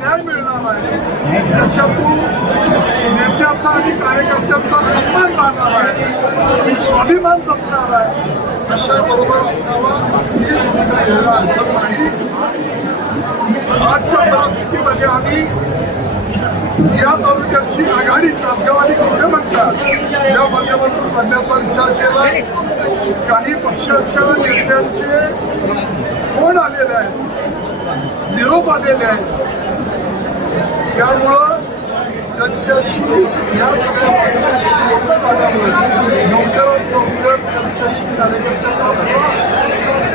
न्याय मिळणार आहे. ज्याच्यातून नेत्याचा आणि कार्यकर्त्यांचा सन्मान राहणार आहे. स्वाभिमान जपणार आहे. अशा बरोबर घ्यायला अडचण नाही आजच्या परिस्थितीमध्ये आम्ही या तालुक्याची आघाडी तासगावाडी आणि कुठे म्हणतात या माध्यमातून करण्याचा विचार केला. काही पक्षाच्या नेत्यांचे कोण आलेले आहेत? निरोप आलेले आहेत त्यामुळं त्यांच्याशी या सगळ्या लवकरात लवकर त्यांच्याशी कार्यकर्त्यांना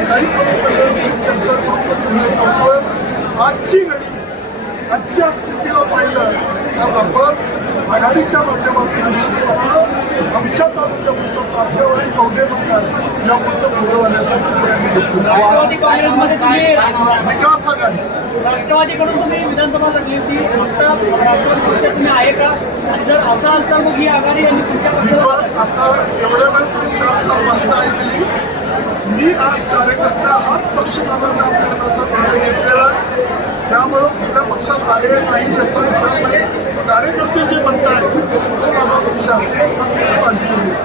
काही पक्षांशी चर्चा करून निर्णय करतोय आजची घडी आजच्या स्थितीला पाहिलं तर आपण आघाडीच्या माध्यमातून निश्चितपणे आमच्या तालुक्यापुरतं तासगाव आणि कवडे म्हणतात यापुरतं पुढे काँग्रेसमध्ये तुम्ही विकास आघाडी. राष्ट्रवादीकडून तुम्ही विधानसभा लढली होती. आता राष्ट्रवादी पक्षात तुम्ही आहे का? आणि जर असाल तर मग ही आघाडी आणि तुमच्या पक्षाला पण आता एवढ्या वेळ तुमच्या आता भाषण ऐकली मी आज कार्यकर्ता हाच पक्ष काम करण्याचा निर्णय घेतलेला आहे. त्यामुळं कुठल्या पक्षात आहे नाही याचा विचार नाही. कार्यकर्ते जे म्हणतायत तो माझा पक्ष असेल.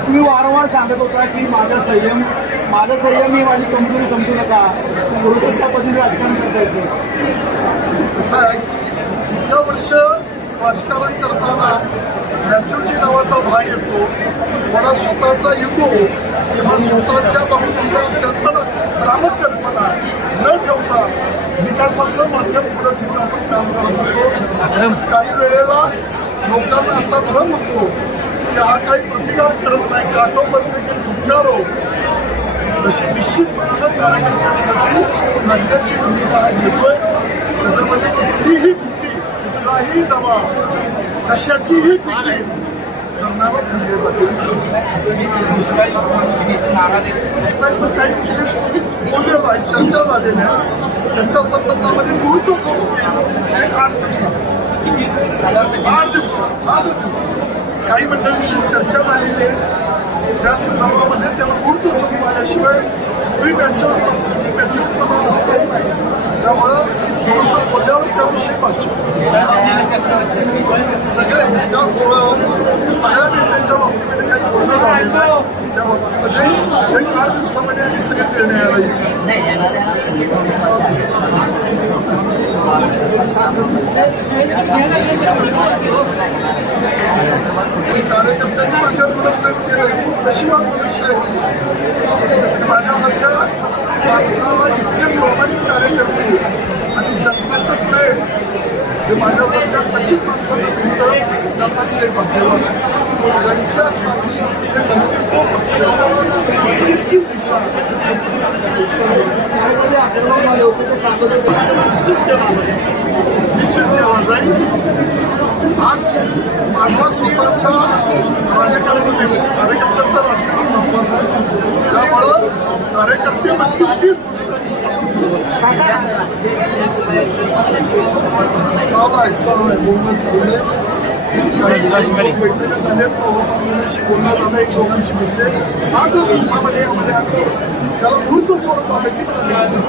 तुम्ही. वारंवार सांगत होता की माझा संयम माझा संयम ही माझी कमजोरी समजू नका. बरोबर त्या पद्धतीने राजकारण करता येते. कसं आहे की इतक्या वर्ष राजकारण करताना मॅच्युरिटी नावाचा भाग येतो. थोडा स्वतःचा युगो किंवा स्वतःच्या बाबतीतल्या कल्पना भ्रामक कल्पना न ठेवता विकासाचं माध्यम पुढे ठेवून आपण काम करत होतो काही वेळेला लोकांना असा भ्रम होतो की हा काही प्रतिकार करत नाही काटो बंद की फुटकारो तशी निश्चितपणानं कार्यकर्त्यांसाठी लढण्याची भूमिका हा घेतोय. त्याच्यामध्ये कुठलीही भीती कुठलाही दबाव कशाचीही भीती करणारा संजय पाटील. काही गोष्टी बोललेल्या आहेत चर्चा झालेल्या. त्याच्या संबंधामध्ये मुहूर्त स्वरूपी एक आठ दिवसात. आठ दिवसात आठ दिवसात. काही मंडळींशी चर्चा झालेली आहे. त्या संदर्भामध्ये त्याला गुरुत्व स्वरूप आल्याशिवाय मी मॅच्युअर मी मॅच्युअर असता नाही. त्यामुळं थोडंसं बोलल्यावर त्याविषयी पाहिजे सगळे दुष्काळ पोळं सगळ्या नेत्यांच्या बाबतीमध्ये काही बोलणं झालेलं त्या बाबतीमध्ये एक आठ दिवसामध्ये आम्ही सगळे निर्णयाला येऊ कार्यकर्त्यांनी माझ्याकडे प्रेम केलं नशिबात मनुष्य माझ्यामधल्या माणसाला इतके प्रामाणिक कार्यकर्ते आणि जनतेचं प्रेम हे माझ्यासारख्या क्वचित माणसांना मिळतं त्यांना मी एक भाग्यवान त्यांच्यासाठी नक्की तो पक्ष इतकी दिशा निश्चित केला निश्चित केला जाईल आज माझ्या स्वतःच्या राजकारणापेक्षा कार्यकर्त्यांचं राजकारण महत्वाचं आहे त्यामुळं कार्यकर्ते नक्की चालू आहे चालू आहे बोलणं चालू आहे काही बैठका झाल्या चौदा पंधराशी बोलणं झालं एक दोघांशी दिसेल आठ दिवसामध्ये यामध्ये आम्ही त्याला वृद्ध स्वरूप आलं की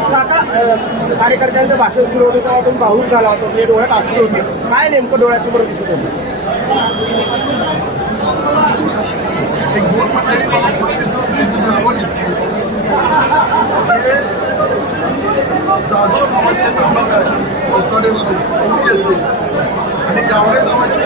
काका अं, कार्यकर्त्यांचं भाषण सुरू होतं तेव्हा तुम्ही भावूक झाला होता म्हणजे डोळ्यात अश्रू होते काय नेमकं डोळ्यासमोर दिसत होतं एक दोन मंडळी मला पुढे दिसली त्यांची नावं घेतली जे जाधव नावाचे नाटक आहे अवताडे नावाचे आणि गावडे नावाचे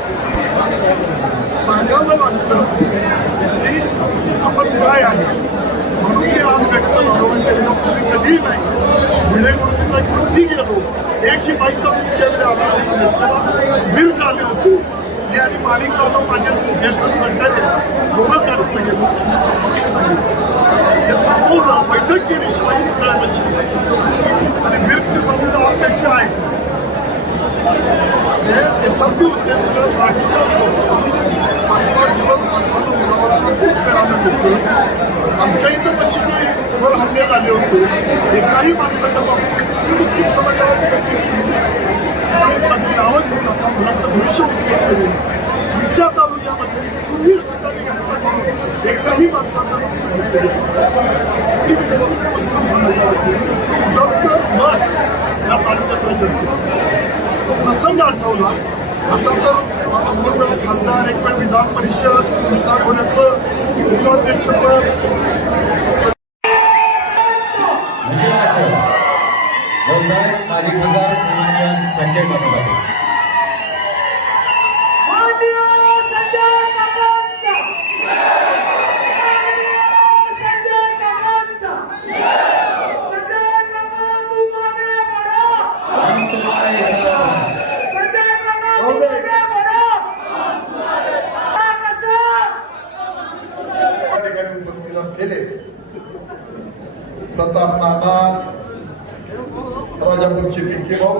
काही माणसाच्या बाबतीत ही मुस्लिम समाजाला माझी नावं घेऊन आता मुलांचं भविष्य उज्ज्वल करू. आमच्या तालुक्यामध्ये शून्य ठिकाणी घटना एकाही माणसाचं नाव सांगितलं ही विनंती मी मुस्लिम समाजाला केली डॉक्टर मत या तो प्रसंग आठवला. आता तर मला दोन वेळा खासदार एक वेळ विधान परिषद विधान होण्याचं उपाध्यक्षपद प्रताप नाना राजापूरचे पिंके भाऊ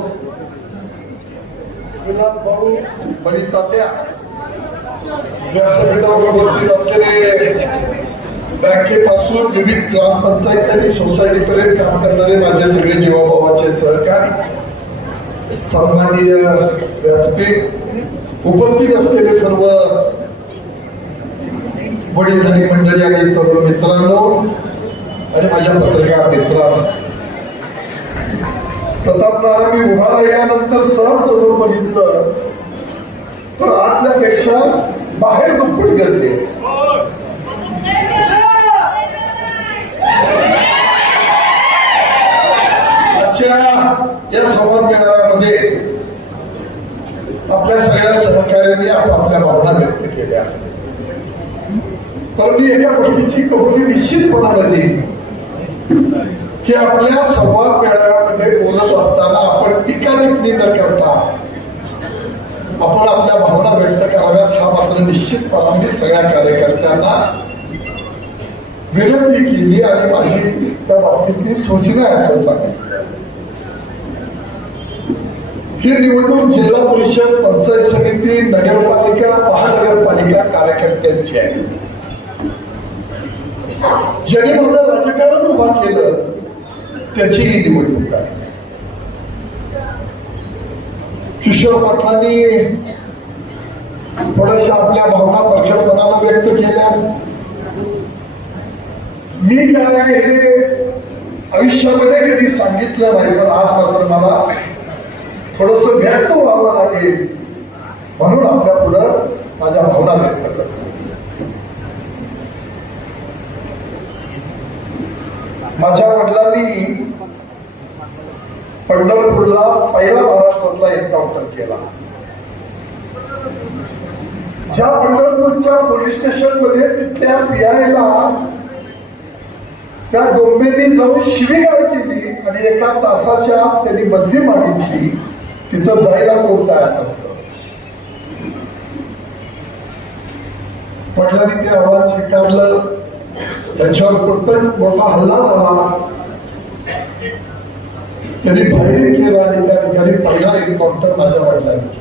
विलास भाऊ बळी तात्या व्यासपीठावर उपस्थित असलेले बँकेपासून विविध ग्रामपंचायत आणि सोसायटीपर्यंत काम करणारे माझे सगळे जीवाभावाचे सहकार सन्माननीय व्यासपीठ उपस्थित असलेले सर्व वडीलधारी मंडळी आणि तरुण मित्रांनो आणि माझ्या पत्रकार मित्रांना प्रताप नाना मी उभा राहिल्यानंतर सहज समोर बघितलं. तर आतल्यापेक्षा बाहेर दुप्पट गर्दी आजच्या या संवाद मेळाव्यामध्ये आपल्या सगळ्या सहकार्याने आपापल्या भावना व्यक्त केल्या. तर मी एका गोष्टीची कबुली निश्चितपणाने देईन की आपल्या संवाद मेळाव्यामध्ये बोलत असताना आपण टीका टिप्पणी न करता आपण आपल्या भावना व्यक्त कराव्यात हा मात्र निश्चितपणाने मी सगळ्या कार्यकर्त्यांना विनंती केली आणि माझी त्या बाबतीतली सूचना असं सांगितलं ही निवडणूक जिल्हा परिषद पंचायत समिती नगरपालिका महानगरपालिका कार्यकर्त्यांची आहे. ज्यांनी माझं राजकारण उभा केलं त्याची ही निवडणूक आहे किशोर पाटलांनी थोड्याशा आपल्या भावना परखडपणाला व्यक्त केल्या. मी काय आहे हे आयुष्यामध्ये कधी सांगितलं नाही पण आज मात्र मला थोडस व्यक्त व्हावं लागेल म्हणून आपल्या पुढं माझ्या भावना व्यक्त करतो माझ्या वडिलांनी पंढरपूरला पहिला महाराष्ट्रातला एन्काउंटर केला. ज्या पंढरपूरच्या पोलीस स्टेशनमध्ये तिथल्या पीआयला त्या दोंबेनी जाऊन शिवीगाळ केली आणि एका तासाच्या त्यांनी बदली मागितली. तिथं जायला कोण तयार नव्हतं. पटलांनी ते आव्हान स्वीकारलं. त्याच्यावर प्रत्येक मोठा हल्ला झाला. त्यांनी बाहेर केलं आणि त्या ठिकाणी पहिला एन्काउंटर माझ्या वडिलांनी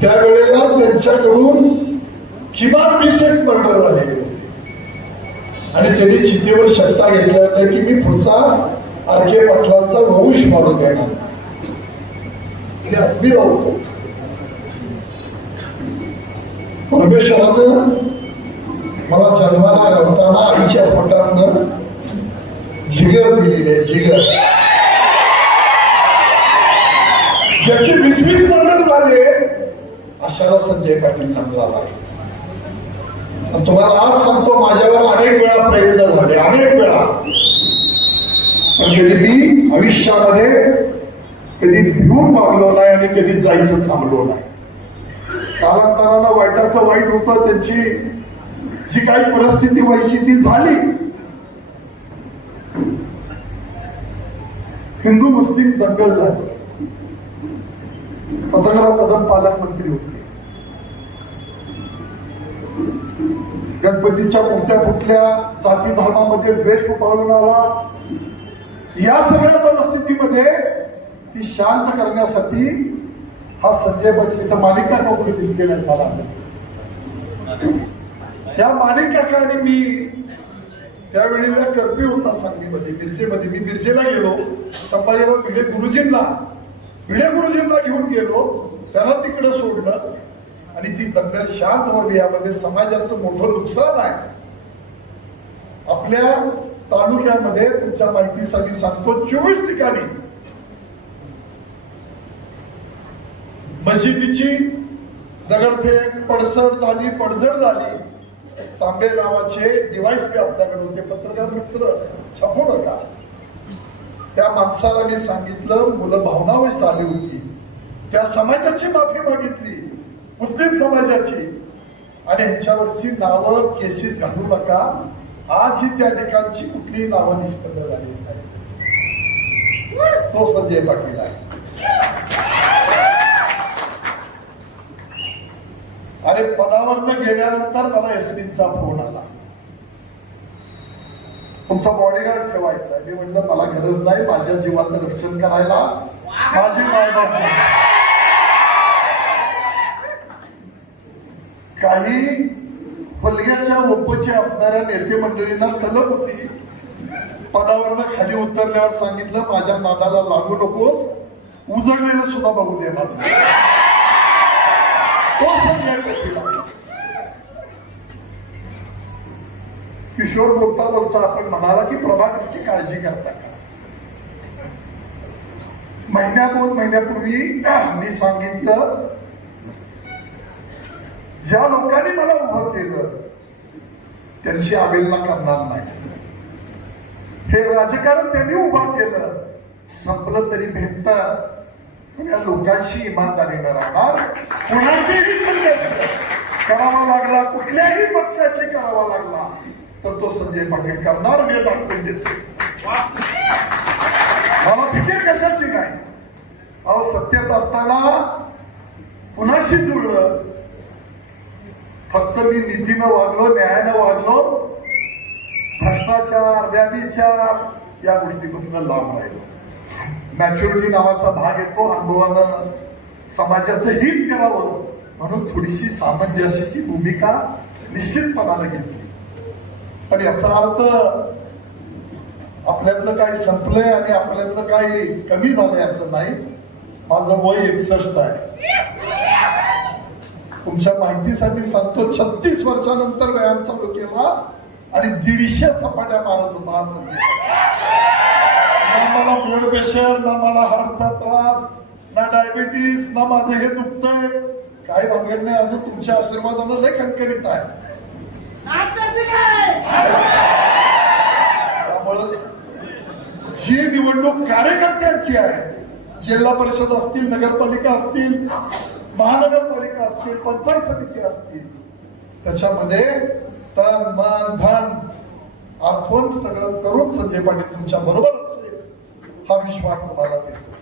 त्यावेळेला त्यांच्याकडून किमान वीस एक मर्डर झालेले होते. आणि त्यांनी चितेवर शक्ता घेतल्या होत्या की मी पुढचा आरके पाटलांचा वंश मारू देणार मी अगदी परमेश्वरानं मला जन्माला घालताना आईच्या पोटातनं जिगर दिलेली आहे जिगर. ज्याची वीस वीस मरण झाले अशाला संजय पाटील नामला लागले तुम्हाला आज सांगतो माझ्यावर अनेक वेळा प्रयत्न झाले अनेक वेळा. पण कधी मी आयुष्यामध्ये कधी भिवून मागलो नाही आणि कधी जायचं थांबलो नाही. कालांतरानं वाईटाचं वाईट होतं त्यांची जी काही परिस्थिती व्हायची ती झाली. हिंदू मुस्लिम दंगल झाली. पतंगराव कदम पालकमंत्री होते. गणपतीच्या मूर्त्या फुटल्या जाती धर्मामध्ये द्वेष उभारून आला. या सगळ्या परिस्थितीमध्ये ती शांत करण्यासाठी हा संजय पाटील इथं माणिक काका कुठे दिसलेला आहे मला? त्या माणिक काकाने मी त्यावेळेला कर्फ्यू होता सांगलीमध्ये मिरजेमध्ये. मी मिरजेला गेलो संभाजीराव भिडे गुरुजींना भिडे गुरुजींना घेऊन गेलो. त्याला तिकडं सोडलं आणि ती दंगल शांत व्हावी यामध्ये समाजाचं मोठं नुकसान आहे. आपल्या तालुक्यामध्ये तुमच्या माहितीसाठी सांगतो चोवीस ठिकाणी मशिदीची दगडफेक पडसड झाली पडझड झाली. तांबे नावाचे डिव्हाइस मी आपल्याकडे होते. पत्रकार मित्र छापू नका त्या माणसाला मी सांगितलं मुलं भावनावेश आली होती. त्या समाजाची माफी मागितली. मुस्लिम समाजाची. आणि ह्याच्यावरची नावं केसेस घालू नका. आजही त्या ठिकाणची कुठलीही नावं निष्पन्न झाली नाही तो संजय पाटील आहे. अरे पदावरनं गेल्यानंतर मला एसडीचा फोन आला. तुमचा बॉडीगार्ड ठेवायचा मी म्हणलं मला गरज नाही माझ्या जीवाचं रक्षण करायला. माझी मायबाप काही फलग्याच्या ओपचे असणाऱ्या नेते मंडळींना तलब होती. पदावरनं खाली उतरल्यावर सांगितलं माझ्या नादाला लागू नकोस. उजळलेलं सुद्धा बघू दे मला तो संजय पाटील आहे. किशोर बोलता बोलता आपण म्हणाला की प्रभाकरची काळजी करता का? महिन्या दोन महिन्यापूर्वी मी सांगितलं ज्या लोकांनी मला उभं केलं त्यांची अवेलना करणार नाही. हे राजकारण त्यांनी उभं केलं. संपलं तरी भेटतं. या लोकांशी इमानदारीनं राहणार कोणाचीही संघर्ष करावा लागला कुठल्याही पक्षाचे करावा लागला तर तो संजय पाटील करणार मी दाखवून देतो मला फिकीर कशाची नाही. अहो सत्यात असताना कुणाशी जुळलं? फक्त मी नीतीनं वागलो न्यायानं वागलो भ्रष्टाचार व्याधीचार या गोष्टीपासून लांब राहिलो. मॅच्युरिटी नावाचा भाग येतो अनुभवानं समाजाचं हित करावं म्हणून थोडीशी सामंजस्याची भूमिका निश्चितपणानं घेतली. तर याचा अर्थ आपल्यातलं काही संपलंय आणि आपल्यातलं काही कमी झालंय असं नाही. माझं वय एकसष्ट आहे. तुमच्या माहितीसाठी सांगतो छत्तीस वर्षानंतर व्यायाम चालू केला आणि दीडशे सपाट्या मारत होता असं ना मला ब्लड प्रेशर ना मला हार्टचा त्रास ना डायबिटीस ना माझं हे दुखतंय. काही भानगड नाही अजून तुमच्या आशीर्वादानं लय खणखणीत आहे. त्यामुळं जी निवडणूक कार्यकर्त्यांची आहे जिल्हा परिषद असतील नगरपालिका असतील महानगरपालिका असतील पंचायत समिती असतील त्याच्यामध्ये तन मन धन आपण सगळं करून संजय पाटील तुमच्या बरोबर हा विश्वास तुम्हाला देतो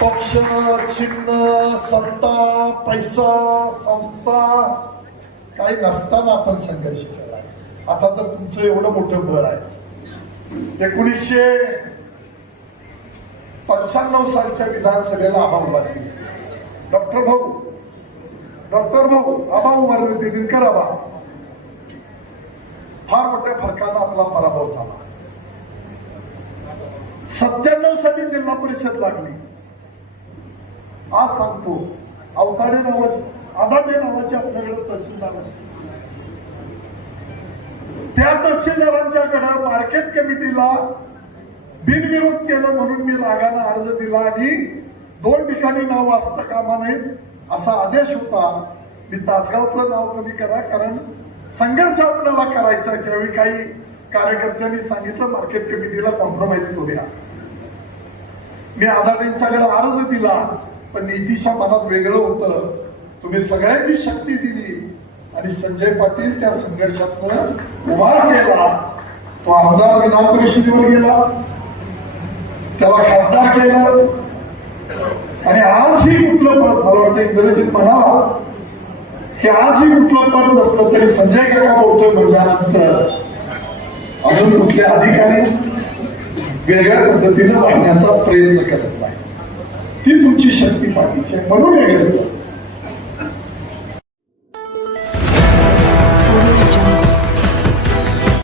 पक्ष चिन्ह सत्ता पैसा संस्था काही नसताना आपण संघर्ष केला. आता तर तुमचं एवढं मोठं बळ आहे एकोणीसशे पंच्याण्णव सालच्या विधानसभेला आबा उभारली डॉक्टर भाऊ डॉक्टर भाऊ आबा उभारले होते दिनकर आबा फार मोठ्या फरकानं आपला पराभव झाला. सत्त्याण्णव साली जिल्हा परिषद लागली. आज सांगतो अवताडे नावाचे आदाटे नावाचे आपल्याकडे तहसीलदार त्या तहसीलदारांच्याकडे मार्केट कमिटीला बिनविरोध केलं म्हणून मी रागानं अर्ज दिला आणि दोन ठिकाणी नाव वाचता कामा नयेत असा आदेश होता. मी तासगावचं नाव कमी करा कारण संघर्ष आपल्याला करायचा त्यावेळी काही कार्यकर्त्यांनी सांगितलं मार्केट कमिटीला कॉम्प्रोमाइज करूया. मी आझादांच्याकडे अर्ज दिला पण नीतीच्या मनात वेगळं होतं. तुम्ही सगळ्यांनी शक्ती दिली आणि संजय पाटील त्या संघर्षातनं उभा केला तो आमदार विधान परिषदेवर गेला. त्याला खासदार केलं. आणि आजही कुठलं पद मला वाटतं इंग्रजीत म्हणाला की आजही कुठलं पद नसलं तरी संजय काका बोलतोय म्हटल्यानंतर अजून कुठले अधिकारी वेगळ्या पद्धतीनं वाढण्याचा प्रयत्न करत नाही. ती तुमची शक्ती पाठीची म्हणून हे घडतं